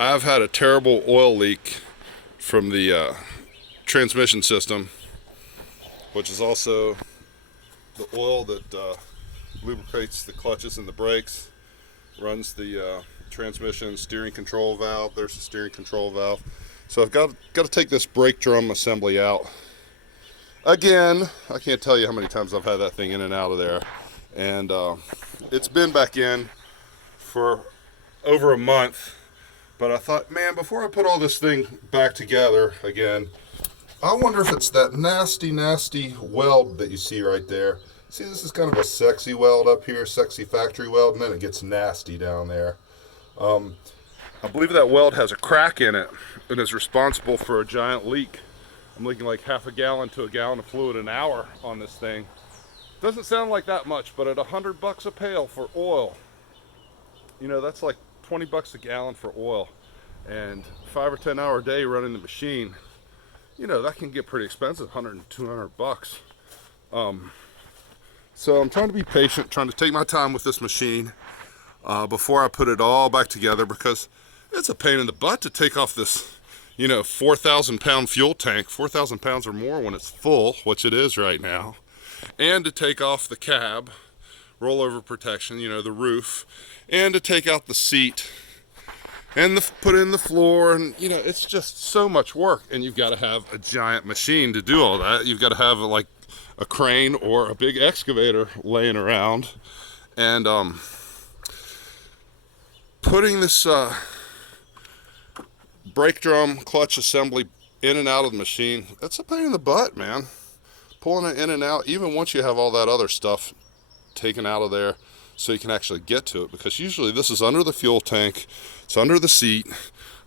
I've had a terrible oil leak from the transmission system, which is also the oil that lubricates the clutches and the brakes, runs the transmission steering control valve. There's the steering control valve. So I've got to take this brake drum assembly out. Again, I can't tell you how many times I've had that thing in and out of there. And it's been back in for over a month. But I thought, man, before I put all this thing back together again, I wonder if it's that nasty, nasty weld that you see right there. See, this is kind of a sexy weld up here, sexy factory weld, and then it gets nasty down there. I believe that weld has a crack in it and is responsible for a giant leak. I'm leaking like half a gallon to a gallon of fluid an hour on this thing. Doesn't sound like that much, but at $100 a pail for oil, you know, that's like 20 bucks a gallon for oil, and 5 or 10 hour day running the machine, you know, that can get pretty expensive, 100 and 200 bucks. So I'm trying to be patient, trying to take my time with this machine before I put it all back together, because it's a pain in the butt to take off this, you know, 4,000 pound fuel tank, 4,000 pounds or more when it's full, which it is right now, and to take off the cab, rollover protection, you know, the roof, and to take out the seat and put in the floor, and you know, it's just so much work. And you've got to have a giant machine to do all that. You've got to have like a crane or a big excavator laying around, and putting this brake drum clutch assembly in and out of the machine, that's a pain in the butt, man. Pulling it in and out, even once you have all that other stuff taken out of there so you can actually get to it, because usually this is under the fuel tank, it's under the seat,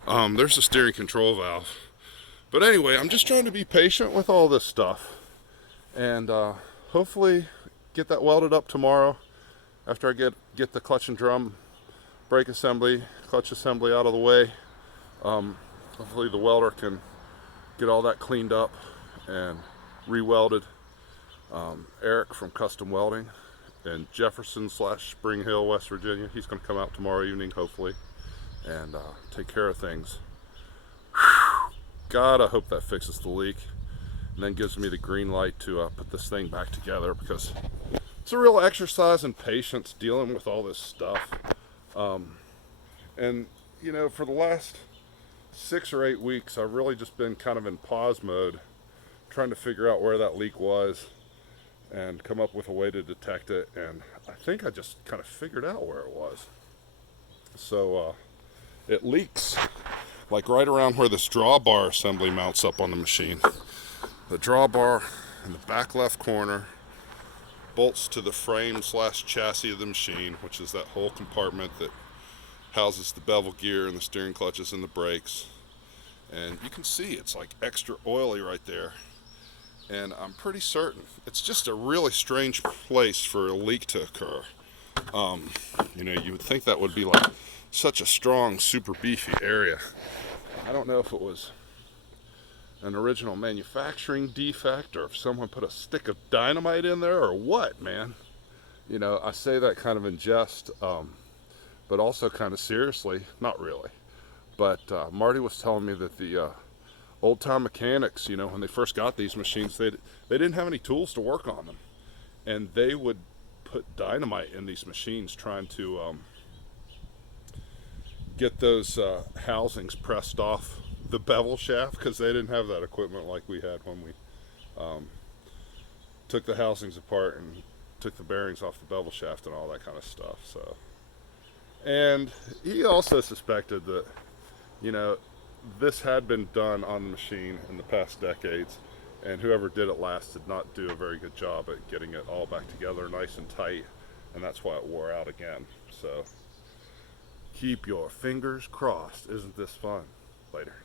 there's the steering control valve. But anyway, I'm just trying to be patient with all this stuff, and hopefully get that welded up tomorrow after I get the clutch and drum brake assembly, clutch assembly out of the way. Hopefully the welder can get all that cleaned up and re-welded. Eric from Custom Welding in Jefferson / Spring Hill, West Virginia, he's going to come out tomorrow evening, hopefully, and take care of things. God, I hope that fixes the leak and then gives me the green light to put this thing back together, because it's a real exercise in patience dealing with all this stuff. And you know, for the last 6 or 8 weeks, I've really just been kind of in pause mode, trying to figure out where that leak was and come up with a way to detect it, and I think I just kind of figured out where it was. So it leaks like right around where this drawbar assembly mounts up on the machine. The drawbar in the back left corner bolts to the frame / chassis of the machine, which is that whole compartment that houses the bevel gear and the steering clutches and the brakes. And you can see it's like extra oily right there. And I'm pretty certain it's just a really strange place for a leak to occur. You know, you would think that would be like such a strong, super beefy area. I don't know if it was an original manufacturing defect or if someone put a stick of dynamite in there or what, man. You know, I say that kind of in jest, but also kind of seriously. Not really. But Marty was telling me that the old-time mechanics, you know, when they first got these machines, they didn't have any tools to work on them, and they would put dynamite in these machines trying to get those housings pressed off the bevel shaft, because they didn't have that equipment like we had when we took the housings apart and took the bearings off the bevel shaft and all that kind of stuff. So, and he also suspected that, you know, this had been done on the machine in the past decades, and whoever did it last did not do a very good job at getting it all back together nice and tight, and that's why it wore out again. So keep your fingers crossed. Isn't this fun? Later.